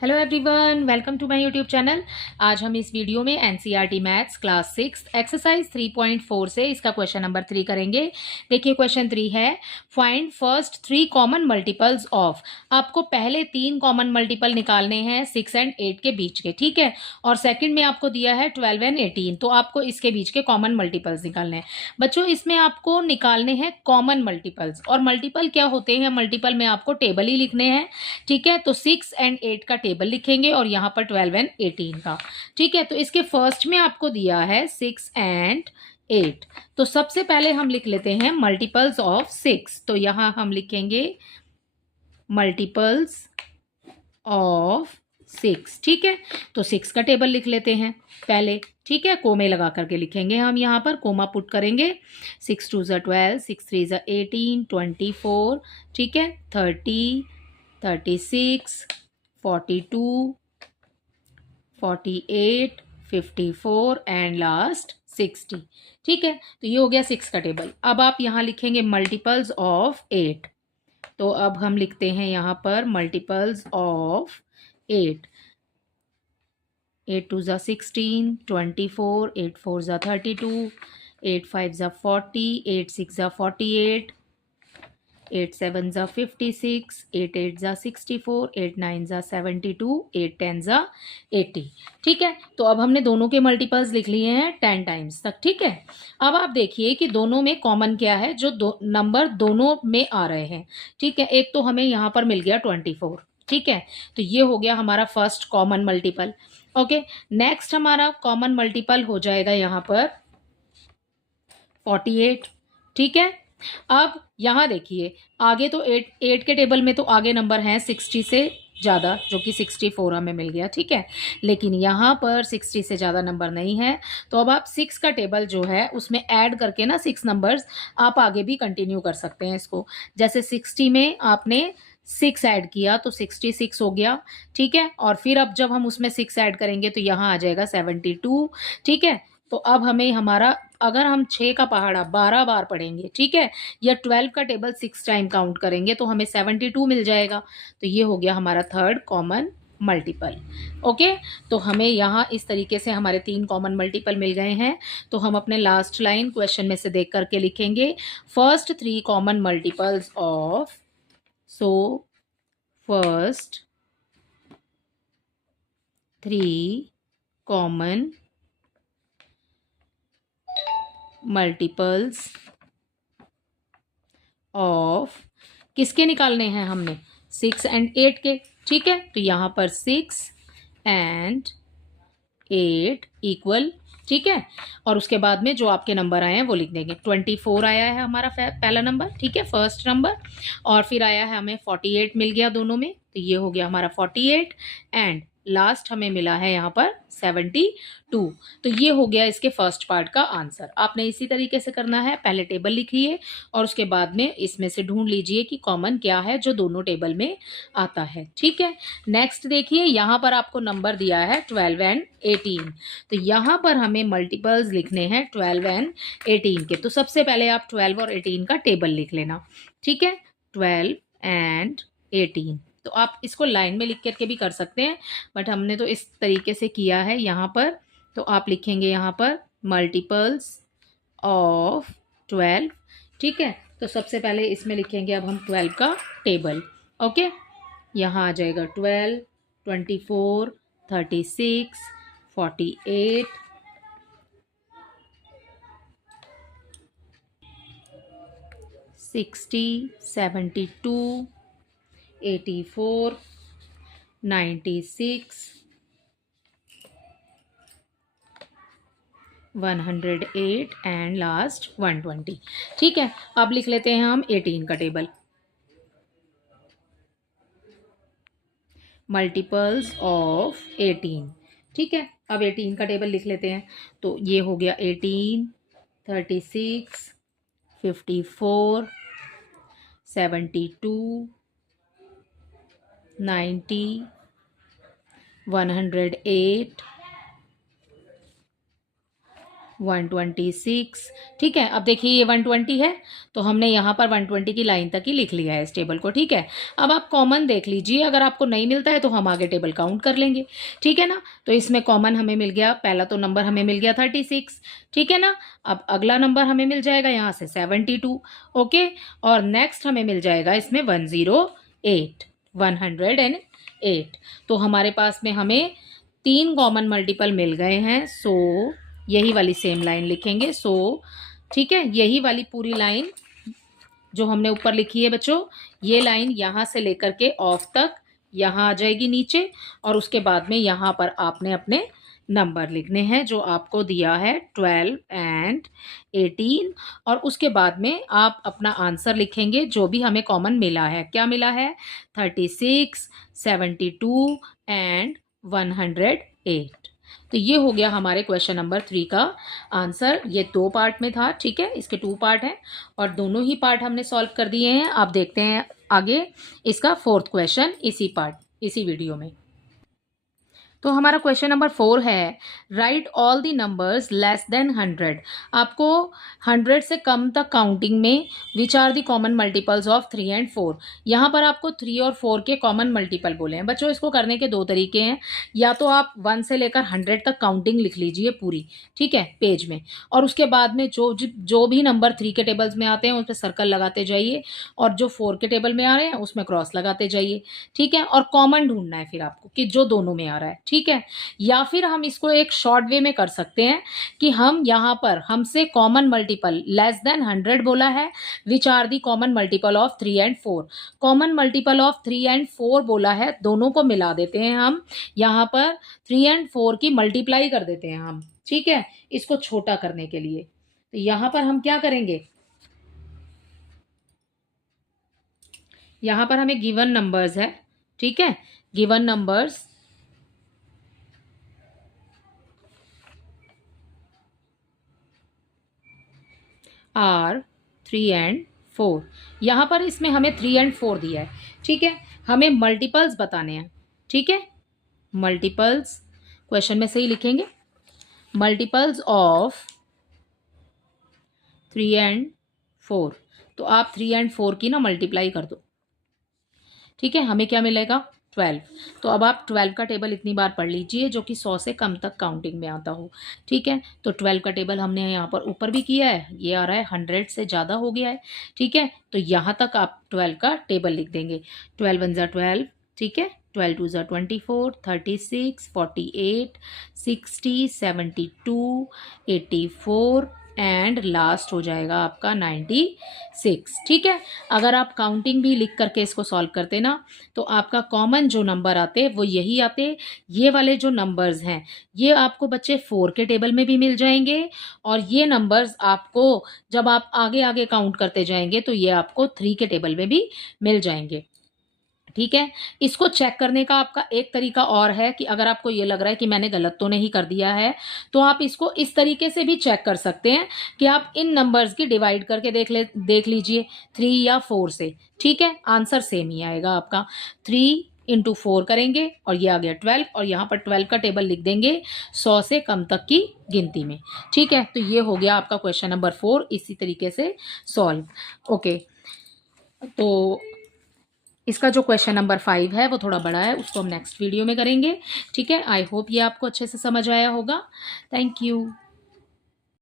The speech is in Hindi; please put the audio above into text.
Hello everyone, welcome to my YouTube channel. आज हम इस वीडियो में एनसीईआरटी मैथ्स क्लास 6 एक्सरसाइज 3.4 से इसका क्वेश्चन नंबर 3 करेंगे। देखिए क्वेश्चन 3 है, find first 3 common multiples of. आपको पहले 3 कॉमन मल्टीपल निकालने हैं 6 एंड 8 के बीच के, ठीक है। और सेकंड में आपको दिया है 12 एंड 18, तो आपको इसके बीच के कॉमन मल्टीपल्स निकालने हैं। बच्चों इसमें आपको निकालने हैं कॉमन मल्टीपल्स, और मल्टीपल क्या होते हैं, मल्टीपल में आपको टेबल ही लिखने हैं, ठीक है। तो 6 एंड 8 का टेबल लिखेंगे और यहाँ पर 12 एंड 18 का, ठीक है। तो इसके फर्स्ट में आपको दिया है 6 एंड 8। तो सबसे पहले हम लिख लेते हैं मल्टीपल्स ऑफ 6। तो यहाँ हम लिखेंगे मल्टीपल्स ऑफ 6, ठीक है। तो 6 का टेबल लिख लेते हैं पहले, ठीक है। कोमे लगा करके लिखेंगे हम, यहाँ पर कोमा पुट करेंगे। 6 2 ज़ा 12, 6 3 ज़ा 18, 24, ठीक है, 30, 36, 42, 48, 54 एंड लास्ट 60, ठीक है। तो ये हो गया 6 का टेबल। अब आप यहाँ लिखेंगे मल्टीपल्स ऑफ 8। तो अब हम लिखते हैं यहाँ पर मल्टीपल्स ऑफ 8। 8 2 ज़ा 16, 24, 8 4 ज़ा 32, 8 5 ज़ा 40, 8 6 ज़ा 48, 8 7 ज़ा 56, 8 8 ज़ा 64, 8 9 ज़ा 72, 8 10 ज़ा 80, ठीक है। तो अब हमने दोनों के मल्टीपल्स लिख लिए हैं 10 टाइम्स तक, ठीक है। अब आप देखिए कि दोनों में कॉमन क्या है, जो नंबर दोनों में आ रहे हैं, ठीक है। एक तो हमें यहाँ पर मिल गया 24, ठीक है। तो ये हो गया हमारा first common multiple. Okay, next हमारा कॉमन मल्टीपल हो जाएगा यहाँ पर 48, ठीक है। अब यहाँ देखिए आगे तो 8 के टेबल में तो आगे नंबर हैं 60 से ज़्यादा, जो कि 64 हमें मिल गया, ठीक है। लेकिन यहाँ पर 60 से ज़्यादा नंबर नहीं है। तो अब आप 6 का टेबल जो है उसमें ऐड करके ना 6 नंबर्स आप आगे भी कंटिन्यू कर सकते हैं इसको। जैसे 60 में आपने 6 ऐड किया तो 66 हो गया, ठीक है। और फिर अब जब हम उसमें 6 ऐड करेंगे तो यहाँ आ जाएगा 72, ठीक है। तो अब हमें हमारा, अगर हम 6 का पहाड़ा 12 बार पढ़ेंगे, ठीक है, या 12 का टेबल 6 टाइम काउंट करेंगे तो हमें 72 मिल जाएगा। तो ये हो गया हमारा थर्ड कॉमन मल्टीपल। ओके, तो हमें यहाँ इस तरीके से हमारे 3 कॉमन मल्टीपल मिल गए हैं। तो हम अपने लास्ट लाइन क्वेश्चन में से देख करके लिखेंगे first 3 common multiples of. So first 3 common multiples of, किसके निकालने हैं हमने, 6 एंड 8 के, ठीक है। तो यहाँ पर 6 एंड 8 इक्वल, ठीक है। और उसके बाद में जो आपके नंबर आए हैं वो लिख देंगे। 24 आया है हमारा पहला नंबर, ठीक है, फर्स्ट नंबर। और फिर आया है हमें 48 मिल गया दोनों में, तो ये हो गया हमारा 48। एंड लास्ट हमें मिला है यहाँ पर 72। तो ये हो गया इसके फर्स्ट पार्ट का आंसर। आपने इसी तरीके से करना है, पहले टेबल लिखिए और उसके बाद में इसमें से ढूंढ लीजिए कि कॉमन क्या है जो दोनों टेबल में आता है, ठीक है। नेक्स्ट देखिए, यहाँ पर आपको नंबर दिया है 12 एंड 18। तो यहाँ पर हमें मल्टीपल्स लिखने हैं 12 एंड 18 के। तो सबसे पहले आप 12 और 18 का टेबल लिख लेना, ठीक है। 12 एंड 18, तो आप इसको लाइन में लिख करके भी कर सकते हैं, बट हमने तो इस तरीके से किया है यहाँ पर। तो आप लिखेंगे यहाँ पर मल्टीपल्स ऑफ 12, ठीक है। तो सबसे पहले इसमें लिखेंगे अब हम 12 का टेबल। ओके, यहाँ आ जाएगा 12, 24, 36, 48, 60, 72, 84, 96, 108 एंड लास्ट 120, ठीक है। अब लिख लेते हैं हम 18 का टेबल, मल्टीपल्स ऑफ 18, ठीक है। अब 18 का टेबल लिख लेते हैं। तो ये हो गया 18, 36, 54, 72, 90, 108, 126। ठीक है, अब देखिए ये 120 है, तो हमने यहाँ पर 120 की लाइन तक ही लिख लिया है इस टेबल को। ठीक है, अब आप कॉमन देख लीजिए, अगर आपको नहीं मिलता है तो हम आगे टेबल काउंट कर लेंगे। ठीक है ना, तो इसमें कॉमन हमें मिल गया, पहला तो नंबर हमें मिल गया 36। ठीक है ना, अब अगला नंबर हमें मिल जाएगा यहाँ से 72। ओके, और नेक्स्ट हमें मिल जाएगा इसमें 108। तो हमारे पास में हमें 3 कॉमन मल्टीपल मिल गए हैं। सो यही वाली सेम लाइन लिखेंगे। सो ठीक है, यही वाली पूरी लाइन जो हमने ऊपर लिखी है बच्चों, ये लाइन यहाँ से लेकर के ऑफ तक यहाँ आ जाएगी नीचे, और उसके बाद में यहाँ पर आपने अपने नंबर लिखने हैं जो आपको दिया है 12 एंड 18, और उसके बाद में आप अपना आंसर लिखेंगे जो भी हमें कॉमन मिला है। क्या मिला है? 36, 72 एंड 108। तो ये हो गया हमारे क्वेश्चन नंबर 3 का आंसर। ये 2 पार्ट में था। ठीक है, इसके 2 पार्ट हैं और दोनों ही पार्ट हमने सॉल्व कर दिए हैं। आप देखते हैं आगे इसका 4th क्वेश्चन इसी वीडियो में। तो हमारा क्वेश्चन नंबर 4 है, write all the numbers less than 100। आपको 100 से कम तक काउंटिंग में which are the common multiples of 3 and 4। यहाँ पर आपको 3 और 4 के कॉमन मल्टीपल बोले हैं बच्चों। इसको करने के 2 तरीके हैं, या तो आप 1 से लेकर 100 तक काउंटिंग लिख लीजिए पूरी, ठीक है, पेज में, और उसके बाद में जो भी नंबर 3 के टेबल्स में आते हैं उस पर सर्कल लगाते जाइए, और जो 4 के टेबल में आ रहे हैं उसमें क्रॉस लगाते जाइए। ठीक है, और कॉमन ढूंढना है फिर आपको कि जो दोनों में आ रहा है। ठीक है, या फिर हम इसको एक शॉर्ट वे में कर सकते हैं कि हम यहाँ पर हमसे कॉमन मल्टीपल लेस देन 100 बोला है, which are the common multiple of 3 and 4। Common multiple of 3 and 4 बोला है, दोनों को मिला देते हैं हम, यहाँ पर 3 एंड 4 की मल्टीप्लाई कर देते हैं हम। ठीक है, इसको छोटा करने के लिए तो यहाँ पर हम क्या करेंगे, यहाँ पर हमें गिवन नंबर्स है। ठीक है, गिवन नंबर्स आर 3 एंड 4। यहाँ पर इसमें हमें 3 एंड 4 दिया है। ठीक है, हमें मल्टीपल्स बताने हैं। ठीक है, मल्टीपल्स क्वेश्चन में सही लिखेंगे, मल्टीपल्स ऑफ 3 एंड 4। तो आप 3 एंड 4 की ना मल्टीप्लाई कर दो। ठीक है, हमें क्या मिलेगा? 12। तो अब आप 12 का टेबल इतनी बार पढ़ लीजिए जो कि 100 से कम तक काउंटिंग में आता हो। ठीक है, तो 12 का टेबल हमने यहाँ पर ऊपर भी किया है, ये आ रहा है 100 से ज़्यादा हो गया है। ठीक है, तो यहाँ तक आप 12 का टेबल लिख देंगे। 12 1 ज़ा 12, ठीक है, 12 2 ज़ा 24, 36, 48, 60, 72, 84 एंड लास्ट हो जाएगा आपका 96। ठीक है, अगर आप काउंटिंग भी लिख करके इसको सॉल्व करते ना, तो आपका कॉमन जो नंबर आते वो यही आते। ये वाले जो नंबर्स हैं ये आपको बच्चे 4 के टेबल में भी मिल जाएंगे, और ये नंबर्स आपको जब आप आगे आगे काउंट करते जाएंगे तो ये आपको 3 के टेबल में भी मिल जाएंगे। ठीक है, इसको चेक करने का आपका एक तरीका और है कि अगर आपको ये लग रहा है कि मैंने गलत तो नहीं कर दिया है, तो आप इसको इस तरीके से भी चेक कर सकते हैं कि आप इन नंबर्स की डिवाइड करके देख लीजिए 3 या 4 से। ठीक है, आंसर सेम ही आएगा आपका। 3 इंटू 4 करेंगे और ये आ गया 12, और यहाँ पर 12 का टेबल लिख देंगे 100 से कम तक की गिनती में। ठीक है, तो ये हो गया आपका क्वेश्चन नंबर 4 इसी तरीके से सॉल्व। ओके, तो इसका जो क्वेश्चन नंबर 5 है वो थोड़ा बड़ा है, उसको हम नेक्स्ट वीडियो में करेंगे। ठीक है, आई होप ये आपको अच्छे से समझ आया होगा। Thank you.